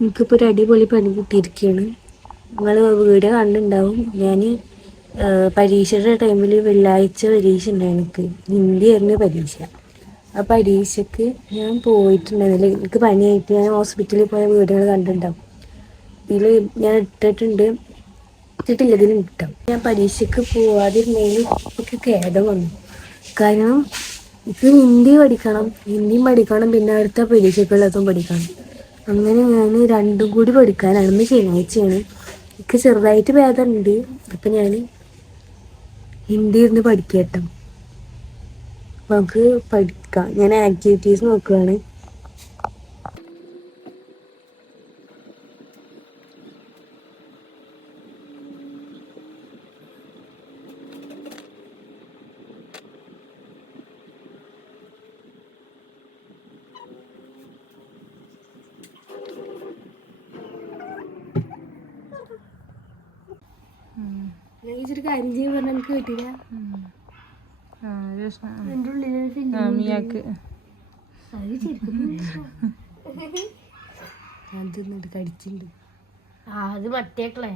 എനിക്കിപ്പോൾ ഒരു അടിപൊളി പണി കിട്ടിയിരിക്കുകയാണ്. നിങ്ങൾ വീഡിയോ കണ്ടിട്ടുണ്ടാവും. ഞാൻ പരീക്ഷയുടെ ടൈമിൽ വെള്ളിയാഴ്ച പരീക്ഷ ഉണ്ടായിരുന്നു. എനിക്ക് ഹിന്ദി ആയിരുന്നു പരീക്ഷ. ആ പരീക്ഷയ്ക്ക് ഞാൻ പോയിട്ടുണ്ടായിരുന്നില്ല. എനിക്ക് പനിയായിട്ട് ഞാൻ ഹോസ്പിറ്റലിൽ പോയ വീഡിയോകൾ കണ്ടിട്ടുണ്ടാവും. ഇതിൽ ഞാൻ ഇട്ടിട്ടില്ല, ഇതിൽ ഇട്ടാം. ഞാൻ പരീക്ഷയ്ക്ക് പോവാതിരുന്നതിൽ എനിക്ക് ഖേദം വന്നു. കാരണം എനിക്ക് ഹിന്ദിയും പഠിക്കണം, പിന്നെ അടുത്ത പരീക്ഷയ്ക്കുള്ളതും പഠിക്കണം. അങ്ങനെ ഞാൻ രണ്ടും കൂടി പഠിക്കാനാണ്. ഇന്ന് ശനിയാഴ്ചയാണ്. എനിക്ക് ചെറുതായിട്ട് ഭേദമുണ്ട്. അപ്പം ഞാൻ ഹിന്ദി ഇരുന്ന് പഠിക്കട്ടോ. നമുക്ക് പഠിക്കാം. ഞാൻ ആക്ടിവിറ്റീസ് നോക്കുകയാണ്. ഒരു കാര്യം ചെയ്യാൻ പറഞ്ഞാൽ എനിക്ക് കിട്ടില്ല. എൻ്റെ ഉള്ളിൽ അത് കടിച്ചിട്ടുണ്ട്. അത് മറ്റേക്കളെ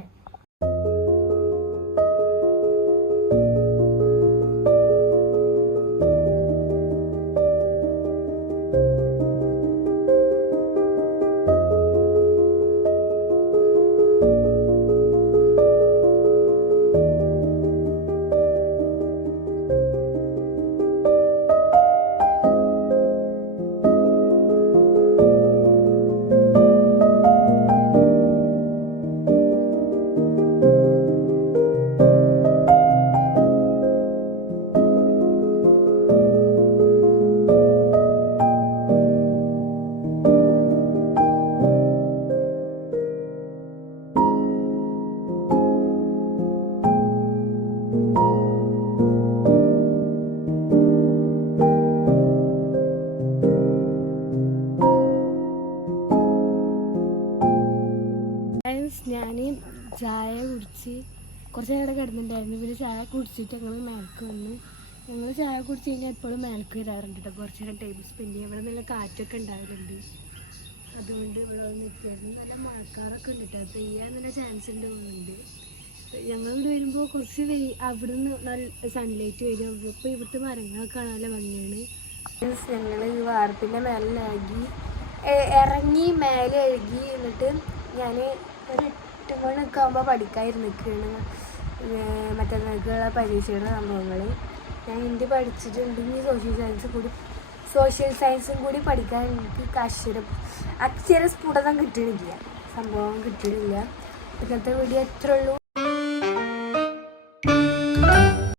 ഞാൻ ചായ കുടിച്ച് കുറച്ച് നേരം കിടന്നിട്ടുണ്ടായിരുന്നു. പിന്നെ ചായ കുടിച്ചിട്ട് ഞങ്ങൾ മേൽക്ക് വന്നു. ഞങ്ങൾ ചായ കുടിച്ച് കഴിഞ്ഞാൽ എപ്പോഴും മേൽക്ക് വരാറുണ്ട് കേട്ടോ. കുറച്ച് നേരം ടൈം സ്പെൻഡ് ചെയ്യാൻ. ഇവിടെ നല്ല കാറ്റൊക്കെ ഉണ്ടാവലുണ്ട്. അതുകൊണ്ട് ഇവിടെ വന്ന് എത്തിയായിരുന്നു. നല്ല മഴക്കാറൊക്കെ ഉണ്ട് കേട്ടോ. പെയ്യാൻ നല്ല ചാൻസ് ഉണ്ട് തോന്നുന്നുണ്ട്. ഞങ്ങളിവിടെ വരുമ്പോൾ കുറച്ച് അവിടെ നിന്ന് നല്ല സൺലൈറ്റ് വരും. ഇപ്പോൾ ഇവിടുത്തെ മരങ്ങളൊക്കെ കാണാൻ ഭംഗിയാണ്. ഞങ്ങൾ ഈ വാർപ്പിൻ്റെ മേലെ ഇറങ്ങി മേലെ എഴുകി. എന്നിട്ട് ഞാൻ ഒരു 8 മണിയൊക്കെ ആകുമ്പോൾ പഠിക്കാതിരുന്നിരിക്കുകയാണ്. മറ്റന്നാൾക്കുള്ള പരീക്ഷയുടെ സംഭവങ്ങൾ ഞാൻ ഹിന്ദി പഠിച്ചിട്ടുണ്ടെങ്കിൽ സോഷ്യൽ സയൻസും കൂടി പഠിക്കാൻ എനിക്ക് അക്ഷരസ്ഫുടത കിട്ടണില്ല. സംഭവം കിട്ടണില്ല. ഇന്നത്തെ വീഡിയോ എത്ര ഉള്ളൂ.